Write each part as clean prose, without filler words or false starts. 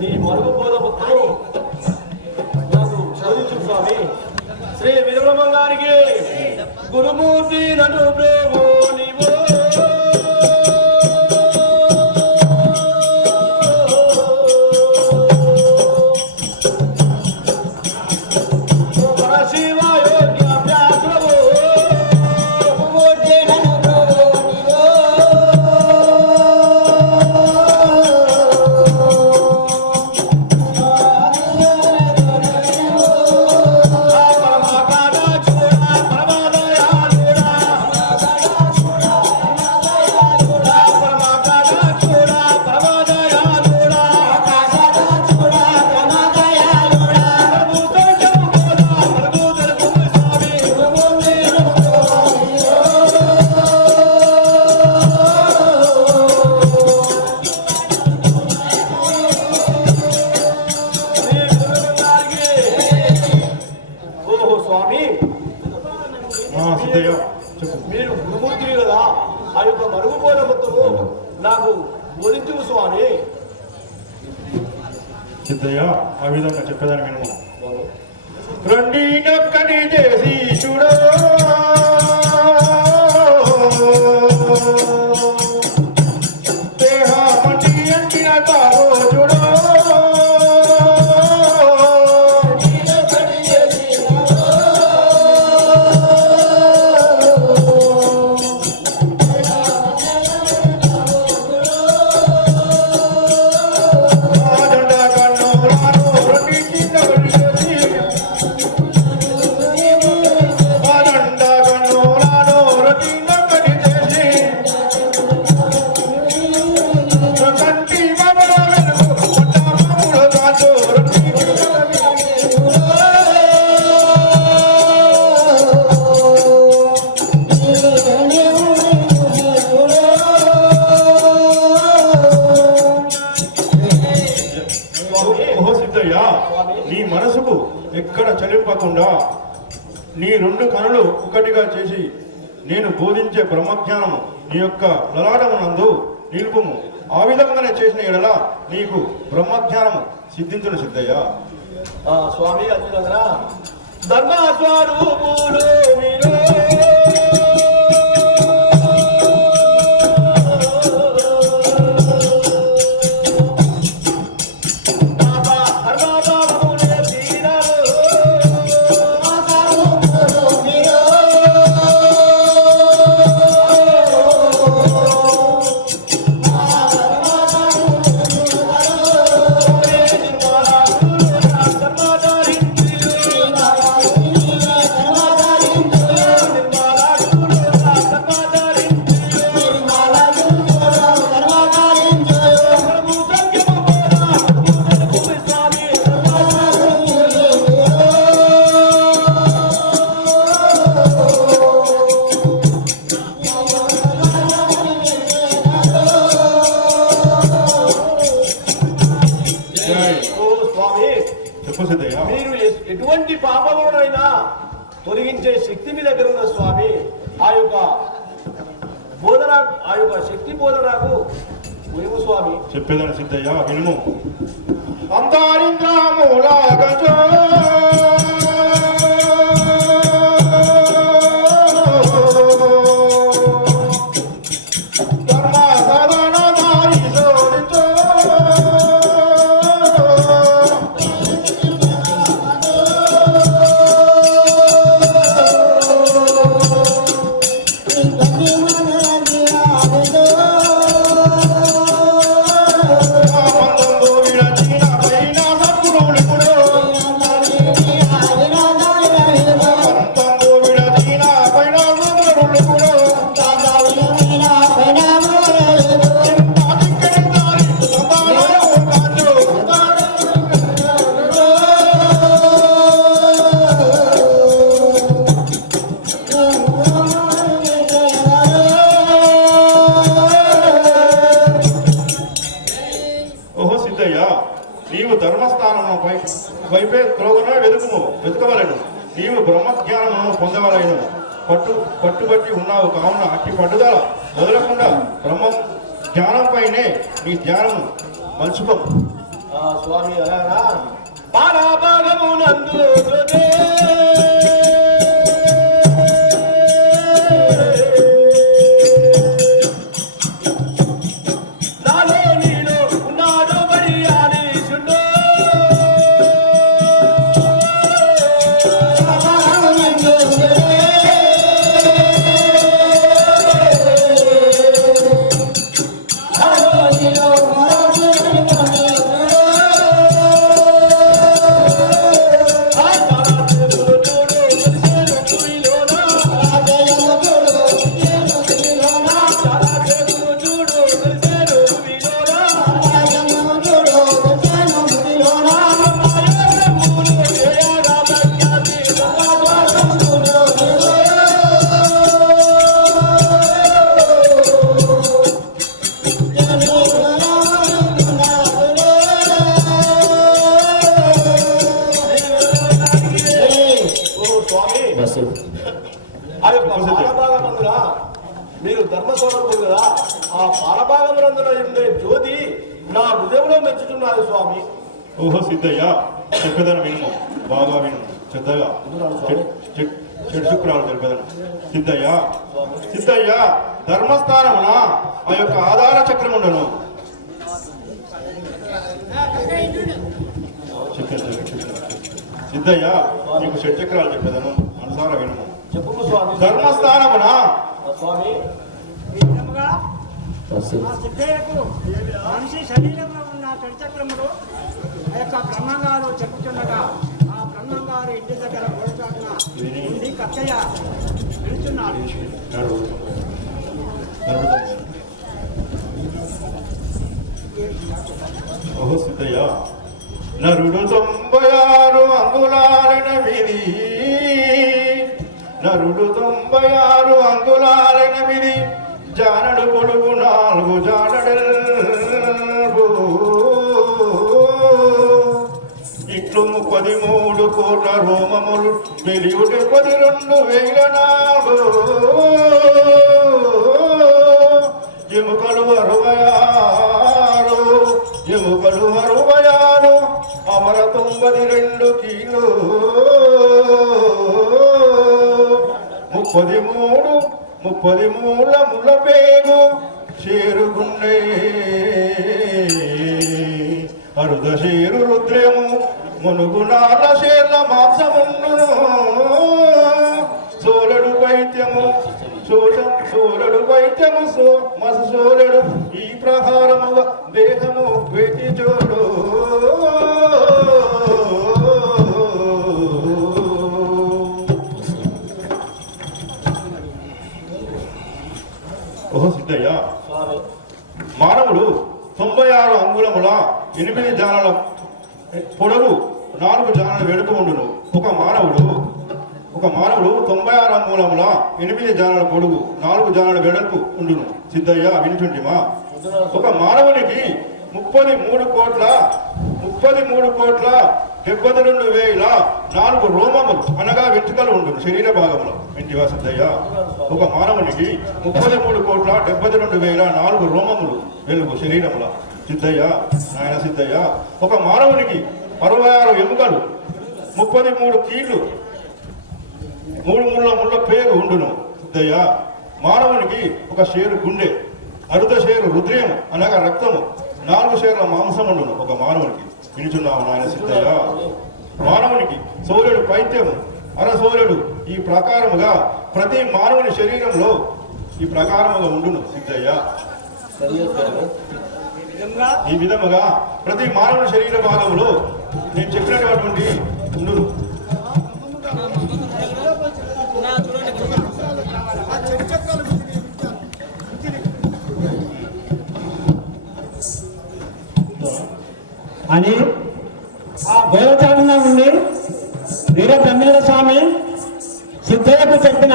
నీ మరుగు బోధపత్రు నాకు చదివించు స్వామి. శ్రీ వీరబ్రహ్మం గారికి గురుమూర్తి నన్ను ప్రభు నీవో సిద్ధయ్య చెప్పు. మీరు గురుమూర్తివి కదా, ఆ యొక్క మరుగుపోయిన మొత్తము నాకు బోధించు స్వామి. సిద్ధయ్య ఆ విధంగా చెప్పేదాన్ని విను. రండి నొక్కడి చేసి చూడో దేహమటి అంటిన తాగో చూడో నీ మనసుకు ఎక్కడ చలింపకుండా నీ రెండు కనులు ఒకటిగా చేసి నేను బోధించే బ్రహ్మజ్ఞానము నీ యొక్క లలాటమునందు నిలుపుము. ఆ విధంగానే చేసిన ఎడల నీకు బ్రహ్మజ్ఞానము సిద్ధించును సిద్ధయ్య. స్వామి అర్జున ధర్మస్వరూపుడు మీరు మీరు ఎటువంటి పాపములైనా తొలగించే శక్తి మీ దగ్గర ఉన్న స్వామి. ఆ యొక్క బోధన, ఆ యొక్క శక్తి బోధనకు ఉయము స్వామి. చెప్పేదాన్ని సిద్ధయ్య వినుము. అంతరింద్రములాగజో నీవు ధర్మస్థానము వైపే త్రోగనే వెతుకవలను. నీవు బ్రహ్మజ్ఞానమును పొందవలను. పట్టుబట్టి ఉన్నావు కావున అట్టి పట్టుదల వదలకుండా బ్రహ్మ జ్ఞానంపైనే నీ ధ్యానము మలుచుకోము. స్వామి అలానా పారాభాగమునందు పాలభాగమందున మీరు ధర్మస్వరూపుడు కదా, ఆ పాలభాగమునందున ఉండే జ్యోతి నా హృదయంలో మెచ్చుతున్నది స్వామి. ఓహో సిద్ధయ్య, చెప్పేదాన్ని వినుము, బాగా విను శ్రద్ధగా. చెడు శుక్రాలు తెలిపేదాను. సిద్ధయ్య సిద్ధయ్య, ధర్మస్థానమున ఆ యొక్క ఆధార చక్రం ఉండను. సిద్ధయ్య, నీకు షట్చక్రాలు చెప్పేదాను, మనసారా వినుము. చెప్పు స్వామి. ధర్మస్థానమున స్వామి సిద్ధయ్యకు మనిషి శరీరంలో ఉన్న చడిచక్రములు ఆ యొక్క బ్రహ్మంగారు చెప్పుచుండగా ఆ బ్రహ్మంగారు ఇంటి దగ్గర గోడచాటున ఉండి కత్తయ్య పిలుచున్నాడు. ఓహో సిద్ధయ్య, నరుడు 96 అంగుళాలైన విధి, నరుడు 96 అంగుళాలైన విధి, జానడు పొడుగు 4 జానడెల్బు, ఇట్లు 13 కోట్ల రోమములు వెలియుడు 12,000 నాడు, ఎముకలు 66, ఎముకలు 66, అమర 92 కీలు, 33 ముళ్ళ పేగు చేరుగుండే, అరుద చేరు రుద్రము మునుగు 4 శేర్ల మాంసముండును, సోలడు వైద్యము సోలడు వైద్యము మసు సోలడు ఈ ప్రహారముగా దేహము వేటి చూడు. ఓహో సిద్ధయ్య, మానవుడు 96 అంగుళముల 8 జానల పొడవు 4 జానల వెడుక ఉండును. ఒక మానవుడు 96 అంగుళముల 8 జానల పొడుగు 4 జానల వెడల్పు ఉండును. సిద్ధయ్య, వినుచుంటిమా? ఒక మానవునికి 33 కోట్ల 72,4 రోమములు అనగా వెంట్రుకలు ఉండును శరీర భాగంలో. వింటివా సిద్ధయ్య? ఒక మానవునికి 33,72,4 రోమములు వెలుగు శరీరముల. సిద్ధయ్య, నాయన సిద్ధయ్య, ఒక మానవునికి 66 ఎముకలు, 33 కీళ్లు, 3 ముళ్ళ పేగు ఉండును. సిద్ధయ్య, మానవునికి ఒక షేరు గుండె, అరుద షేరు రుద్రము అనగా రక్తము, 4 షేర్ల మాంసం ఉండును ఒక మానవునికి. వినుచున్నాము నాయన సిద్ధయ్య? మానవునికి సోలెడు పైత్యము, అరసోలెడు ఈ ప్రకారముగా ప్రతి మానవుని శరీరంలో ఈ ప్రకారముగా ఉండును. సిద్ధయ్య, ఈ విధముగా ప్రతి మానవుని శరీర భాగంలో నేను చెప్పినటువంటి ఉండును. అని ఆ గోడచాటున ఉండి వీర బ్రహ్మేంద్ర స్వామి సిద్ధయ్యకు చెప్పిన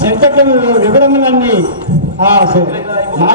చరిత్ర వివరములన్నీ ఆ